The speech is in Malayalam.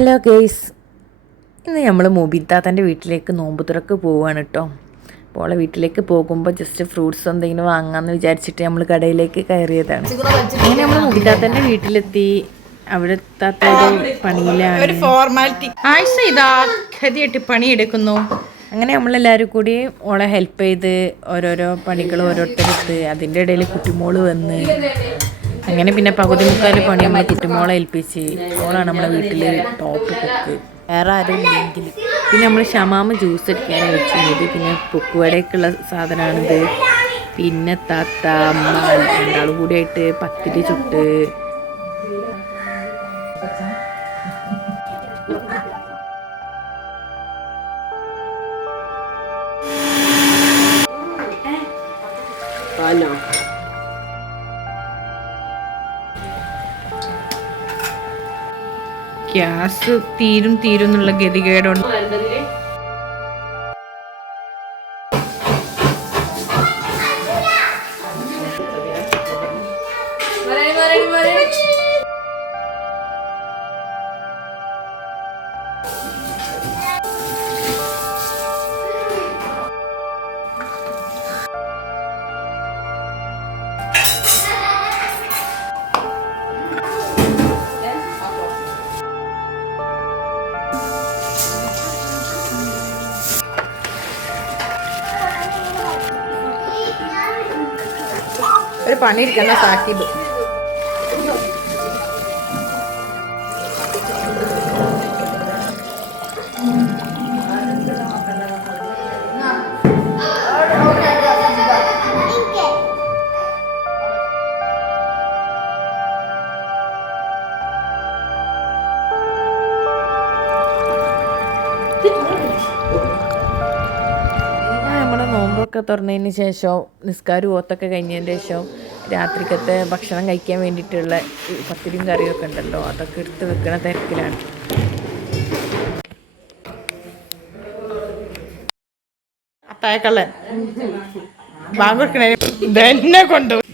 ഹലോ ഗെയ്സ്, ഇന്ന് നമ്മൾ മുബിത്താത്തൻ്റെ വീട്ടിലേക്ക് നോമ്പ് തുറക്ക് പോവുകയാണ് കേട്ടോ. അപ്പോൾ അവളെ വീട്ടിലേക്ക് പോകുമ്പോൾ ജസ്റ്റ് ഫ്രൂട്ട്സ് എന്തെങ്കിലും വാങ്ങാമെന്ന് വിചാരിച്ചിട്ട് നമ്മൾ കടയിലേക്ക് കയറിയതാണ്. അങ്ങനെ നമ്മൾ മുബിത്താത്തൻ്റെ വീട്ടിലെത്തി. അവിടെ താത്തൊരു പണിയിലാണ്, ഒരു ഫോർമാലിറ്റി ആയിട്ട് പണിയെടുക്കുന്നു. അങ്ങനെ നമ്മളെല്ലാവരും കൂടി ഓളെ ഹെൽപ്പ് ചെയ്ത് ഓരോരോ പണികൾ ഓരോരുത്തരെടുത്ത് അതിൻ്റെ ഇടയിൽ കുട്ടിമോള് വന്ന് അങ്ങനെ പിന്നെ പകുതി മുക്കാൽ പണി നമ്മൾ കുട്ടിമോളെ ഏൽപ്പിച്ച്. ഓളാണ് നമ്മളെ വീട്ടിൽ ടോപ്പ് കുക്ക്, വേറെ ആരും ഇല്ലെങ്കിൽ. പിന്നെ നമ്മൾ ഷമാമ് ജ്യൂസ് അടിക്കാനാണ് വെച്ചിരുന്നത്. പിന്നെ പൊക്കുവടയൊക്കെയുള്ള സാധനമാണിത്. പിന്നെ താത്ത അമ്മ രണ്ടാളും കൂടിയായിട്ട് പത്തിരി ചുട്ട്. ഗ്യാസ് തീരും എന്നുള്ള ഗതികേടുണ്ട്. ഒരു പണിയിരിക്കുന്ന സാക്കിബ് നോമ്പൊക്കെ തുറന്നതിന് ശേഷം നിസ്കാരം ഓത്തൊക്കെ കഴിഞ്ഞതിന് ശേഷം രാത്രിക്കത്തെ ഭക്ഷണം കഴിക്കാൻ വേണ്ടിയിട്ടുള്ള പത്തിരിയും കറിയൊക്കെ ഉണ്ടല്ലോ, അതൊക്കെ എടുത്ത് വെക്കണ തിരക്കിലാണ്. അത്തായക്കള്ളൻ ബാങ്ക് കൊടുക്കണേ കൊണ്ടുപോകും.